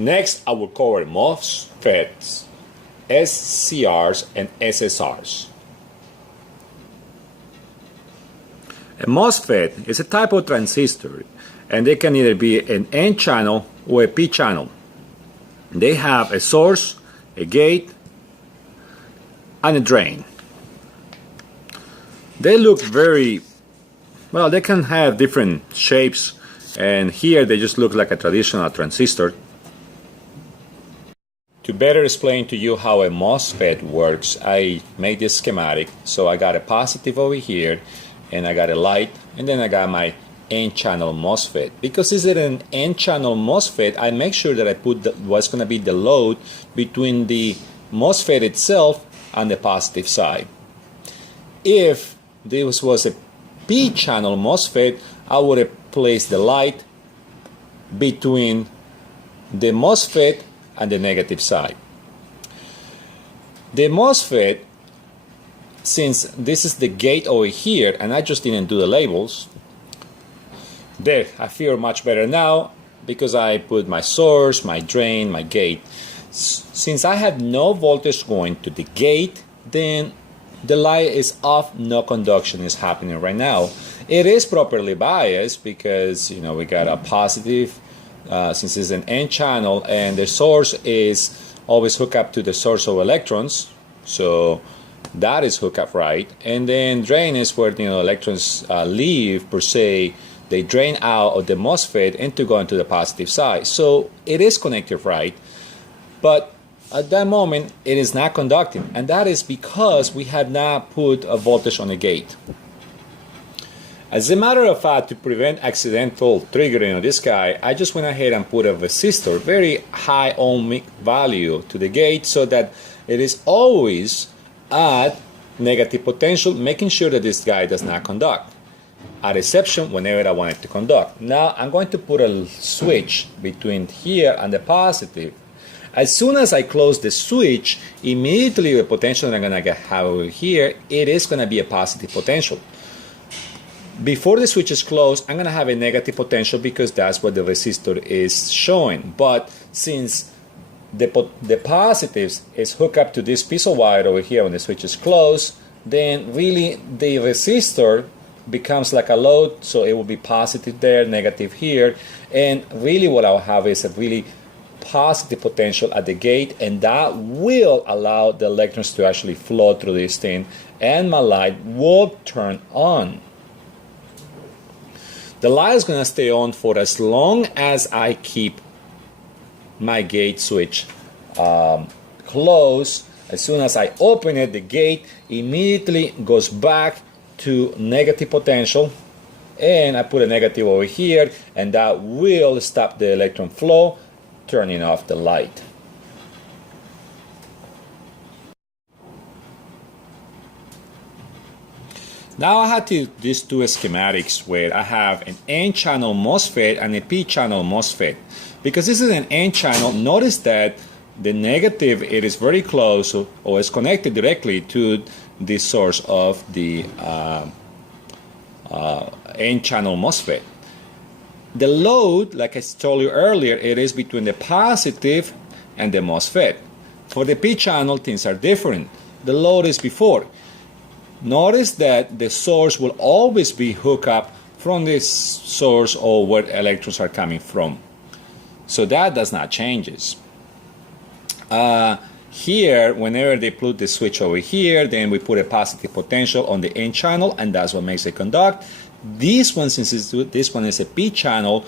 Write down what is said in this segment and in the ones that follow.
Next, I will cover MOSFETs, SCRs, and SSRs. A MOSFET is a type of transistor, and they can either be an N channel or a P channel. They have a source, a gate, and a drain. They look very, well, they can have different shapes, and here they just look like a traditional transistor. To better explain to you how a MOSFET works, I made this schematic. So I got a positive over here, and I got a light, and then I got my N-channel MOSFET. Because this is an N-channel MOSFET, I make sure that I put what's going to be the load between the MOSFET itself and the positive side. If this was a P-channel MOSFET, I would have placed the light between the MOSFET and the negative side. The MOSFET, since this is the gate over here, and I just didn't do the labels, there, I feel much better now because I put my source, my drain, my gate. Since I have no voltage going to the gate, then the light is off, no conduction is happening right now. It is properly biased because, you know, we got a positive, since it's an N channel, and the source is always hooked up to the source of electrons, so that is hooked up right. And then drain is where, you know, electrons leave per se. They drain out of the MOSFET and to go into the positive side. So it is connected right, but at that moment it is not conducting, and that is because we have not put a voltage on the gate. As a matter of fact, to prevent accidental triggering of this guy, I just went ahead and put a resistor, very high ohmic value, to the gate so that it is always at negative potential, making sure that this guy does not conduct. At exception whenever I want it to conduct. Now I'm going to put a switch between here and the positive. As soon as I close the switch, immediately the potential that I'm going to have over here, it is going to be a positive potential. Before the switch is closed, I'm going to have a negative potential because that's what the resistor is showing. But since the positives is hooked up to this piece of wire over here when the switch is closed, then really the resistor becomes like a load, so it will be positive there, negative here, and really what I'll have is a really positive potential at the gate, and that will allow the electrons to actually flow through this thing, and my light will turn on. The light is going to stay on for as long as I keep my gate switch closed. As soon as I open it, the gate immediately goes back to negative potential, and I put a negative over here, and that will stop the electron flow, turning off the light. Now I had to just do a schematics where I have an N-channel MOSFET and a P-channel MOSFET. Because this is an N-channel, notice that the negative, it is very close or is connected directly to the source of the N-channel MOSFET. The load, like I told you earlier, it is between the positive and the MOSFET. For the P-channel, things are different. The load is before. Notice that the source will always be hooked up from this source or where electrons are coming from. So that does not change. Here, whenever they put the switch over here, then we put a positive potential on the N channel, and that's what makes it conduct. This one, since this one is a P channel,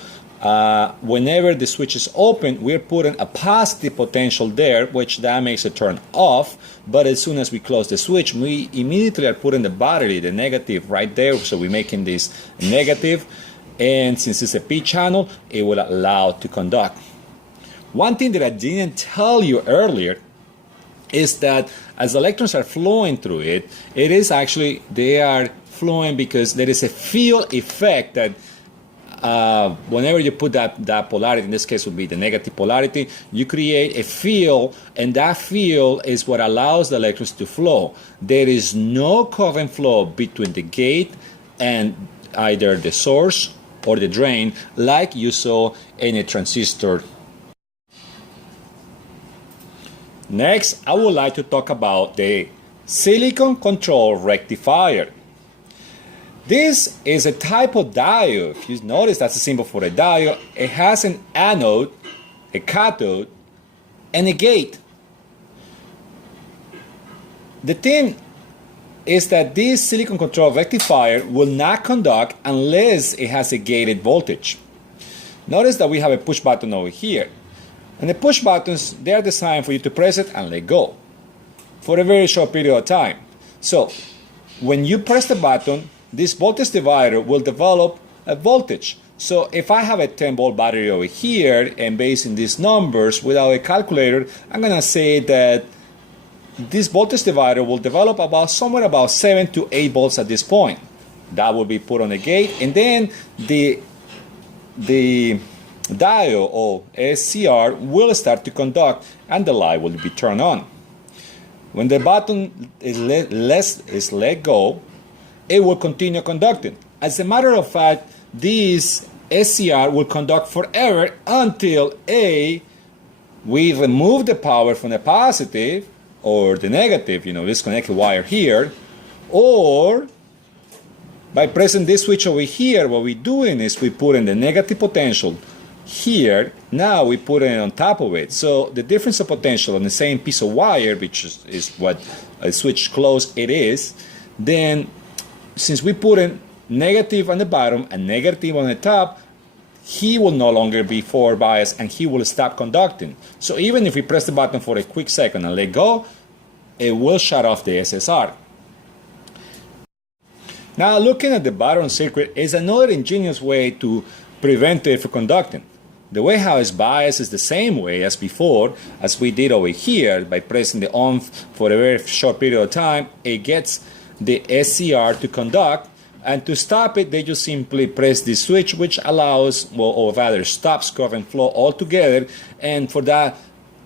whenever the switch is open, we're putting a positive potential there, which that makes it turn off. But as soon as we close the switch, we immediately are putting the battery, the negative, right there. So we're making this negative, and since it's a P channel, it will allow to conduct. One thing that I didn't tell you earlier is that as electrons are flowing through it, it is actually, they are flowing because there is a field effect that whenever you put that polarity, in this case would be the negative polarity, you create a field, and that field is what allows the electrons to flow. There is no current flow between the gate and either the source or the drain like you saw in a transistor. Next, I would like to talk about the silicon control rectifier. This is a type of diode. If you notice, that's a symbol for a diode. It has an anode, a cathode, and a gate. The thing is that this silicon control rectifier will not conduct unless it has a gated voltage. Notice that we have a push button over here. And the push buttons, they are designed for you to press it and let go for a very short period of time. So when you press the button, this voltage divider will develop a voltage. So if I have a 10-volt battery over here, and based on these numbers without a calculator, I'm going to say that this voltage divider will develop somewhere about 7 to 8 volts at this point. That will be put on the gate, and then the diode or SCR will start to conduct, and the light will be turned on. When the button is let go, it will continue conducting. As a matter of fact, this SCR will conduct forever until we remove the power from the positive or the negative, disconnect the wire here, or by pressing this switch over here, what we're doing is we put in the negative potential here. Now we put it on top of it. So the difference of potential on the same piece of wire, which is what a switch close it is, then since we put in negative on the bottom and negative on the top, he will no longer be forward biased and he will stop conducting. So even if we press the button for a quick second and let go, it will shut off the SSR. Now looking at the bottom circuit is another ingenious way to prevent it from conducting. The way how it's biased is the same way as before, as we did over here. By pressing the on for a very short period of time, it gets the SCR to conduct, and to stop it, they just simply press the switch, which allows, or rather stops current flow altogether, and for that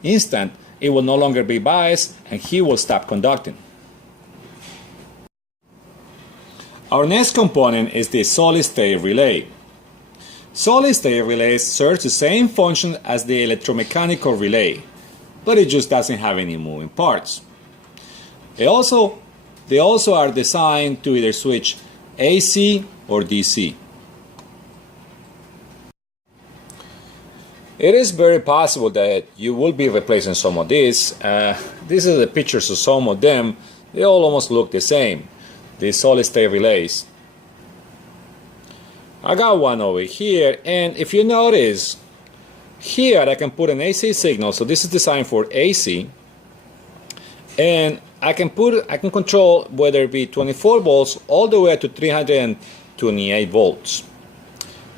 instant, it will no longer be biased, and he will stop conducting. Our next component is the solid-state relay. Solid-state relays serve the same function as the electromechanical relay, but it just doesn't have any moving parts. They also are designed to either switch AC or DC. It is very possible that you will be replacing some of these. These are the pictures of some of them. They all almost look the same. These solid-state relays. I got one over here, and if you notice, here I can put an AC signal. So this is designed for AC, and I can control whether it be 24 volts all the way to 328 volts.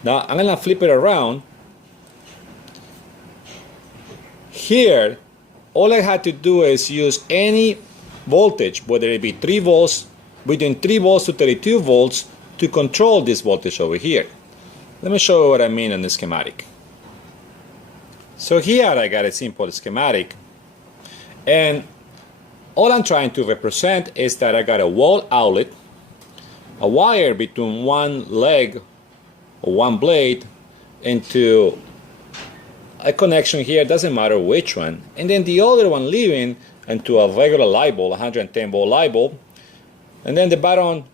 Now I'm gonna flip it around. Here, all I had to do is use any voltage, whether it be 3 volts, between 3 volts to 32 volts, to control this voltage over here. Let me show you what I mean in the schematic. So here I got a simple schematic, and all I'm trying to represent is that I got a wall outlet, a wire between one leg or one blade into a connection here, doesn't matter which one, and then the other one leaving into a regular light bulb, 110 volt light bulb, and then the bottom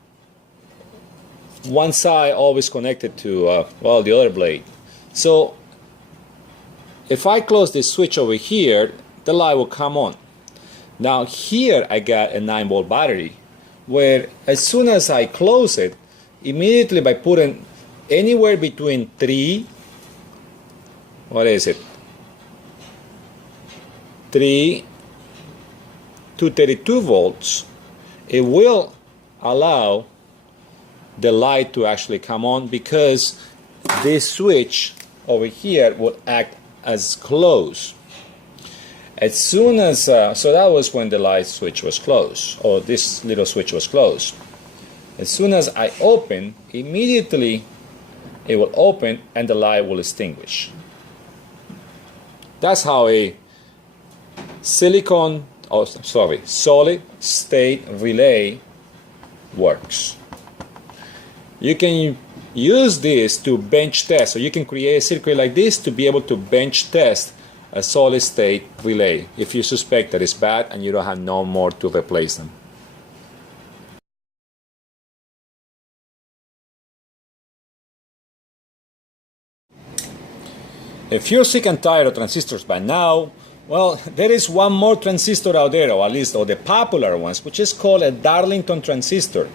one side always connected to the other blade. So if I close this switch over here, the light will come on. Now here I got a 9-volt battery, where as soon as I close it, immediately by putting anywhere between 3 to 32 volts, it will allow the light to actually come on, because this switch over here will act as close. As soon as, so that was when the light switch was closed, or this little switch was closed. As soon as I open, immediately it will open and the light will extinguish. That's how a solid state relay works. You can use this to bench test, so you can create a circuit like this to be able to bench test a solid state relay if you suspect that it's bad and you don't have no more to replace them. If you're sick and tired of transistors by now, well, there is one more transistor out there, or at least of the popular ones, which is called a Darlington transistor.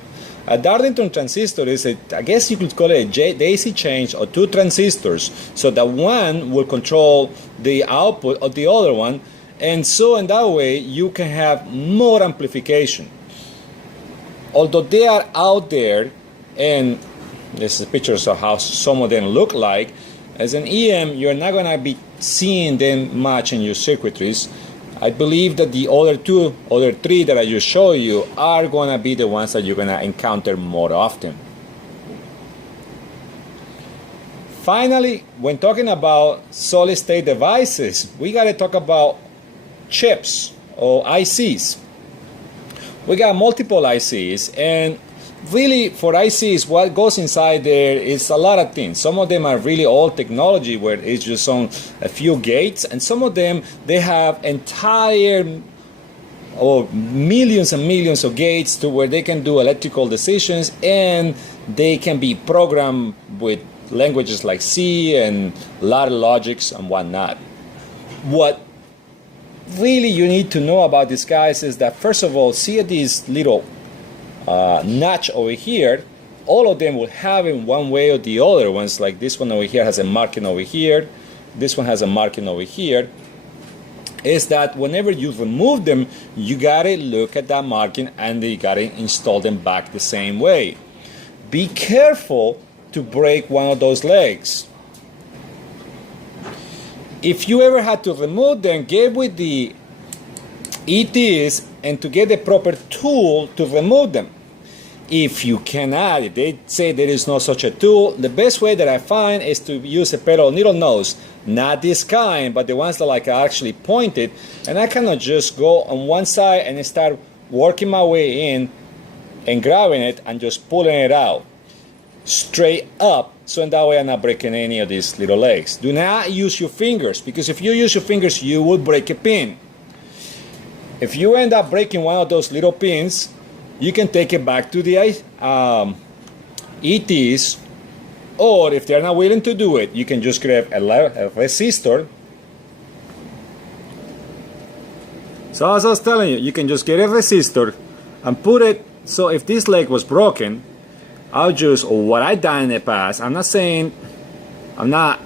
A Darlington transistor is, I guess you could call it a daisy chain of two transistors, so that one will control the output of the other one, and so in that way you can have more amplification. Although they are out there, and this is pictures of how some of them look like, as an EM, you're not going to be seeing them much in your circuitries. I believe that the other three that I just showed you are going to be the ones that you're going to encounter more often. Finally, when talking about solid state devices, we got to talk about chips or ICs. We got multiple ICs, and really, for ICs, what goes inside there is a lot of things. Some of them are really old technology where it's just on a few gates, and some of them, they have entire or millions and millions of gates to where they can do electrical decisions, and they can be programmed with languages like C and ladder logics and whatnot. What really you need to know about these guys is that, first of all, see these little notch over here. All of them will have in one way or the other ones, like this one over here has a marking over here, this one has a marking over here, is that whenever you remove them, you gotta look at that marking and you gotta install them back the same way. Be careful to break one of those legs. If you ever had to remove them, get with the ETs and to get the proper tool to remove them. If you cannot, if they say there is no such a tool, the best way that I find is to use a pair of needle nose, not this kind, but the ones that like are actually pointed, and I cannot just go on one side and start working my way in and grabbing it and just pulling it out straight up, so in that way I'm not breaking any of these little legs. Do not use your fingers, because if you use your fingers, you will break a pin. If you end up breaking one of those little pins, you can take it back to the ETs, or if they're not willing to do it, you can just grab a resistor. So as I was telling you can just get a resistor and put it, so if this leg was broken, I'll just, or what I've done in the past, I'm not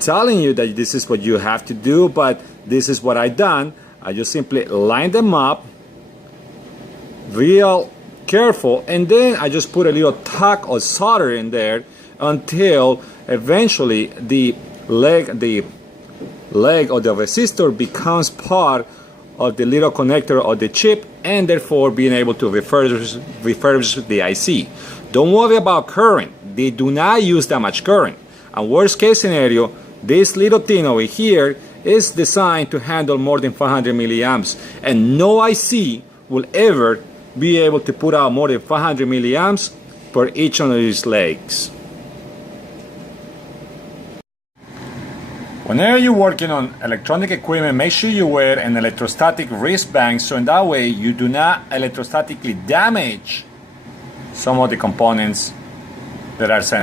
telling you that this is what you have to do, but this is what I've done. I just simply line them up real careful, and then I just put a little tack or solder in there until eventually the leg of the resistor becomes part of the little connector of the chip, and therefore being able to refurbish the IC. Don't worry about current. They do not use that much current. And worst case scenario, this little thing over here is designed to handle more than 500 milliamps, and no IC will ever be able to put out more than 500 milliamps per each one of these legs. Whenever you're working on electronic equipment, make sure you wear an electrostatic wristband, so in that way you do not electrostatically damage some of the components that are sensitive.